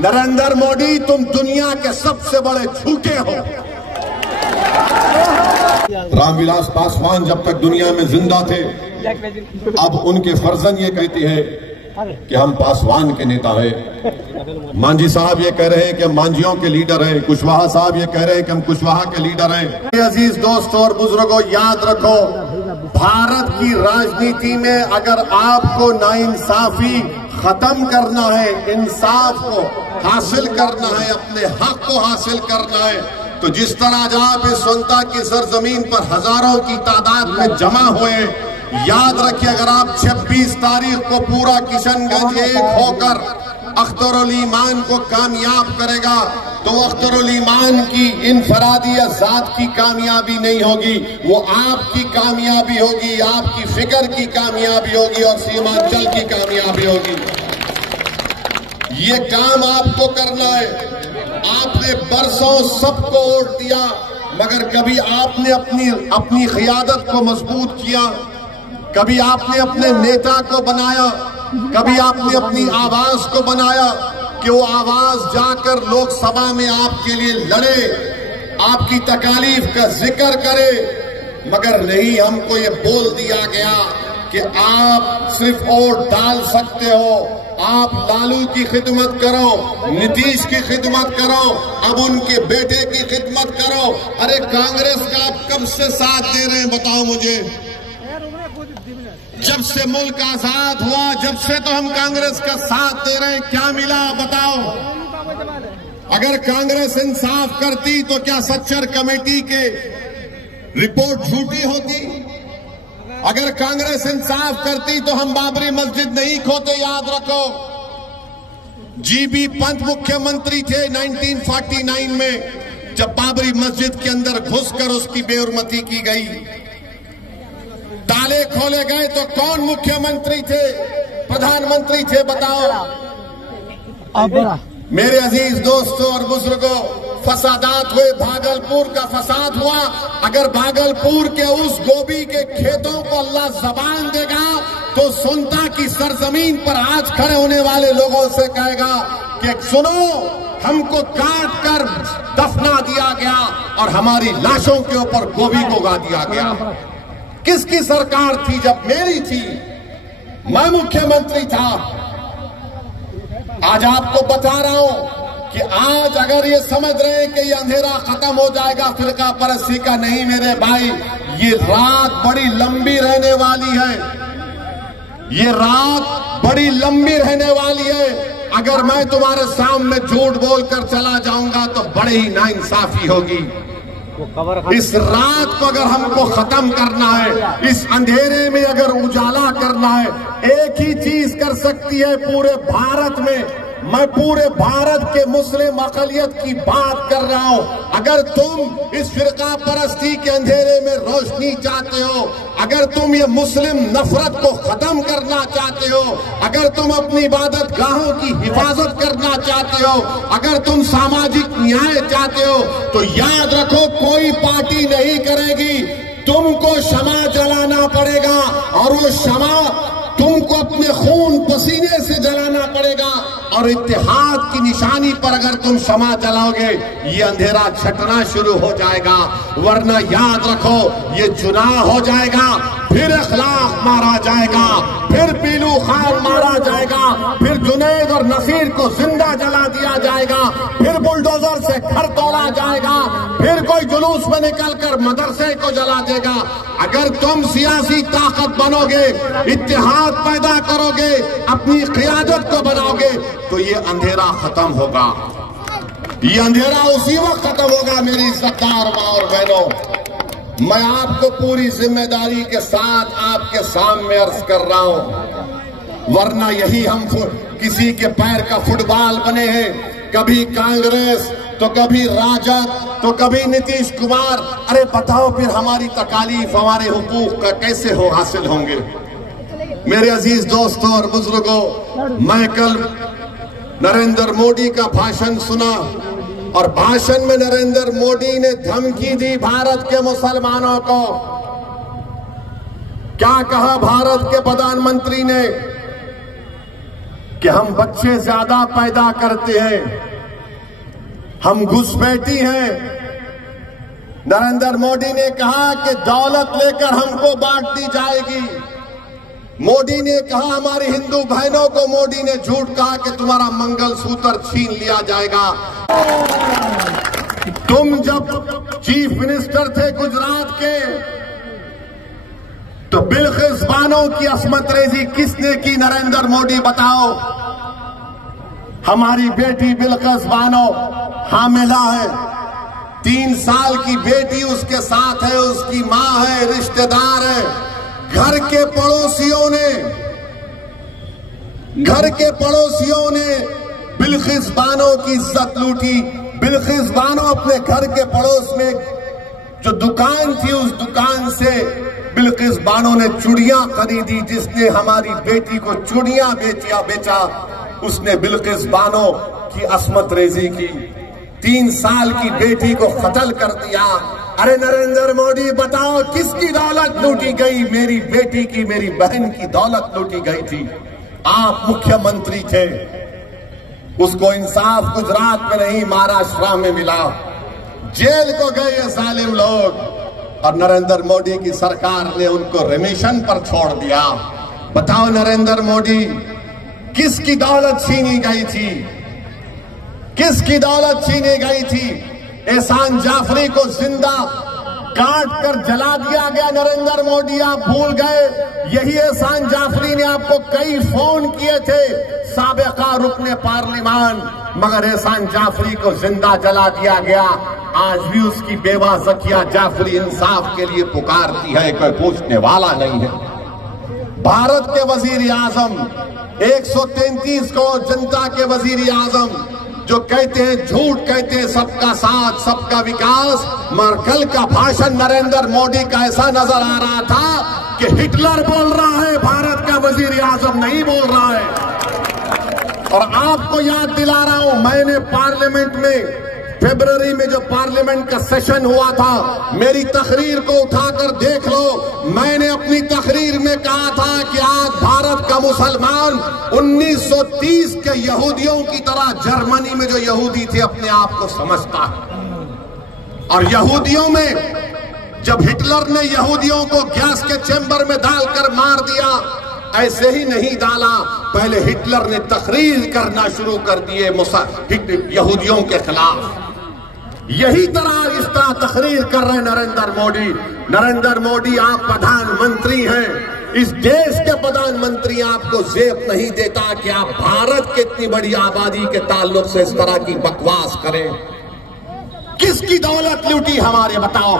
नरेंद्र मोदी, तुम दुनिया के सबसे बड़े झूठे हो। रामविलास पासवान जब तक दुनिया में जिंदा थे, अब उनके फर्जन ये कहती है कि हम पासवान के नेता हैं। मांझी साहब ये कह रहे हैं कि हम मांझियों के लीडर हैं। कुशवाहा साहब ये कह रहे हैं कि हम कुशवाहा के लीडर हैं। अजीज दोस्तों और बुजुर्गों, याद रखो, भारत की राजनीति में अगर आपको नाइंसाफी खत्म करना है, इंसाफ को हासिल करना है, अपने हक को हासिल करना है, तो जिस तरह आज आप इस जनता की सरजमीन पर हजारों की तादाद में जमा हुए, याद रखिए, अगर आप 26 तारीख को पूरा किशनगंज एक होकर अख्तरुल ईमान को कामयाब करेगा, तो अख्तरुल ईमान की इनफरादी या जात की कामयाबी नहीं होगी, वो आपकी कामयाबी होगी, आपकी फिक्र की कामयाबी होगी और सीमांचल की कामयाबी होगी। ये काम आपको करना है। आपने बरसों सबको वोट दिया, मगर कभी आपने अपनी क़ियादत को मजबूत किया, कभी आपने अपने नेता को बनाया, कभी आपने अपनी आवाज को बनाया कि वो आवाज जाकर लोकसभा में आपके लिए लड़े, आपकी तकालीफ का जिक्र करे। मगर नहीं, हमको ये बोल दिया गया कि आप सिर्फ वोट डाल सकते हो, आप लालू की खिदमत करो, नीतीश की खिदमत करो, अब उनके बेटे की खिदमत करो। अरे कांग्रेस का आप कब से साथ दे रहे हैं, बताओ मुझे। जब से मुल्क आजाद हुआ, जब से तो हम कांग्रेस का साथ दे रहे हैं, क्या मिला बताओ। अगर कांग्रेस इंसाफ करती तो क्या सच्चर कमेटी के रिपोर्ट झूठी होती? अगर कांग्रेस इंसाफ करती तो हम बाबरी मस्जिद नहीं खोते। याद रखो, जीबी पंत मुख्यमंत्री थे 1949 में, जब बाबरी मस्जिद के अंदर घुसकर उसकी बेउर्मती की गई, ताले खोले गए, तो कौन मुख्यमंत्री थे, प्रधानमंत्री थे, बताओ। मेरे अजीज दोस्तों और बुजुर्गों, फसादात हुए, भागलपुर का फसाद हुआ। अगर भागलपुर के उस गोभी के खेतों को अल्लाह जबान देगा, तो सुनता की सरजमीन पर आज खड़े होने वाले लोगों से कहेगा कि सुनो, हमको काट कर दफना दिया गया और हमारी लाशों के ऊपर गोभी को उगा दिया गया। किसकी सरकार थी? जब मेरी थी, मैं मुख्यमंत्री था। आज आपको बता रहा हूं कि आज अगर ये समझ रहे हैं कि ये अंधेरा खत्म हो जाएगा फिरका परस्ती का, नहीं मेरे भाई, ये रात बड़ी लंबी रहने वाली है। ये रात बड़ी लंबी रहने वाली है। अगर मैं तुम्हारे सामने झूठ बोलकर चला जाऊंगा तो बड़ी ही नाइंसाफी होगी। इस रात को अगर हमको खत्म करना है, इस अंधेरे में अगर उजाला करना है, एक ही चीज कर सकती है पूरे भारत में। मैं पूरे भारत के मुस्लिम अक़लियत की बात कर रहा हूं। अगर तुम इस फिरका परस्ती के अंधेरे में रोशनी चाहते हो, अगर तुम ये मुस्लिम नफरत को खत्म करना चाहते हो, अगर तुम अपनी इबादत गाहों की हिफाजत करना चाहते हो, अगर तुम सामाजिक न्याय चाहते हो, तो याद रखो, कोई पार्टी नहीं करेगी। तुमको शमा जलाना पड़ेगा और वो शमा तुमको अपने खून पसीने से जलाना पड़ेगा। और इत्तेहाद की निशानी पर अगर तुम शमा जलाओगे, ये अंधेरा छटना शुरू हो जाएगा। वरना याद रखो, ये चुनाव हो जाएगा, फिर अखलाक मारा जाएगा, फिर पीलू खान मारा जाएगा, फिर जुनैद और नसीर को जिंदा जला दिया जाएगा, फिर बुलडोजर से घर तोड़ा जाएगा, फिर कोई जुलूस में निकलकर मदरसे को जला देगा। अगर तुम सियासी ताकत बनोगे, इत्तेहाद पैदा करोगे, अपनी क़ियादत को बनाओगे, तो ये अंधेरा खत्म होगा। ये अंधेरा उसी वक्त खत्म होगा। मेरी इज्जतदार माँ और बहनों, मैं आपको पूरी जिम्मेदारी के साथ आपके सामने अर्ज कर रहा हूं। वरना यही हम किसी के पैर का फुटबॉल बने हैं, कभी कांग्रेस तो कभी राजद तो कभी नीतीश कुमार। अरे बताओ, फिर हमारी तकालीफ, हमारे हुकूक का कैसे हासिल होंगे? मेरे अजीज दोस्तों और बुजुर्गों, मैं कल नरेंद्र मोदी का भाषण सुना और भाषण में नरेंद्र मोदी ने धमकी दी भारत के मुसलमानों को। क्या कहा भारत के प्रधानमंत्री ने कि हम बच्चे ज्यादा पैदा करते हैं, हम घुसपैठी हैं। नरेंद्र मोदी ने कहा कि दौलत लेकर हमको बांट दी जाएगी। मोदी ने कहा, हमारी हिंदू बहनों को मोदी ने झूठ कहा कि तुम्हारा मंगलसूत्र छीन लिया जाएगा। तुम जब चीफ मिनिस्टर थे गुजरात के, तो बिल्किस बानो की असमत रेजी किसने की? नरेंद्र मोदी बताओ। हमारी बेटी बिल्किस बानो हामिला है, 3 साल की बेटी उसके साथ है, उसकी मां है, रिश्तेदार है। घर के पड़ोसियों ने बिल्किस बानो की इज्जत लूटी। बिल्किस बानो अपने घर के पड़ोस में जो दुकान थी, उस दुकान से बिल्किस बानो ने चूड़ियां खरीदी। जिसने हमारी बेटी को चूड़ियां बेचा उसने बिल्किस बानो की असमत रेजी की, 3 साल की बेटी को कत्ल कर दिया। अरे नरेंद्र मोदी बताओ, किसकी दौलत लूटी गई? मेरी बेटी की, मेरी बहन की दौलत लूटी गई थी। आप मुख्यमंत्री थे, उसको इंसाफ गुजरात में नहीं महाराष्ट्र में मिला। जेल को गए ये जालिम लोग, और नरेंद्र मोदी की सरकार ने उनको रिमिशन पर छोड़ दिया। बताओ नरेंद्र मोदी, किसकी दौलत छीनी गई थी? किसकी दौलत छीनी गई थी? एहसान जाफरी को जिंदा काट कर जला दिया गया। नरेंद्र मोदी, आप भूल गए? यही एहसान जाफरी ने आपको कई फोन किए थे, साबिका रुकने पार्लिमान, मगर एहसान जाफरी को जिंदा जला दिया गया। आज भी उसकी बेवा ज़किया जाफरी इंसाफ के लिए पुकारती है, कोई पूछने वाला नहीं है। भारत के वजीर आजम 133 को जनता के वजीर आजम जो कहते हैं, झूठ कहते हैं सबका साथ सबका विकास, मगर का भाषण नरेंद्र मोदी का ऐसा नजर आ रहा था कि हिटलर बोल रहा है, भारत का वजीर आजम नहीं बोल रहा है। और आपको याद दिला रहा हूं, मैंने पार्लियामेंट में फरवरी में जो पार्लियामेंट का सेशन हुआ था, मेरी तकरीर को उठाकर देख लो। मैंने अपनी तकरीर में कहा था कि आज भारत का मुसलमान 1930 के यहूदियों की तरह जर्मनी में जो यहूदी थे अपने आप को समझता है। और यहूदियों में जब हिटलर ने यहूदियों को गैस के चैम्बर में डालकर मार दिया, ऐसे ही नहीं डाला, पहले हिटलर ने तकरीर करना शुरू कर दिए यहूदियों के खिलाफ। यही तरह इस तरह तकरीर कर रहे नरेंद्र मोदी। नरेंद्र मोदी, आप प्रधानमंत्री हैं, इस देश के प्रधानमंत्री, आपको जेब नहीं देता कि आप भारत की इतनी बड़ी आबादी के ताल्लुक से इस तरह की बकवास करें। किसकी दौलत लूटी हमारे, बताओ?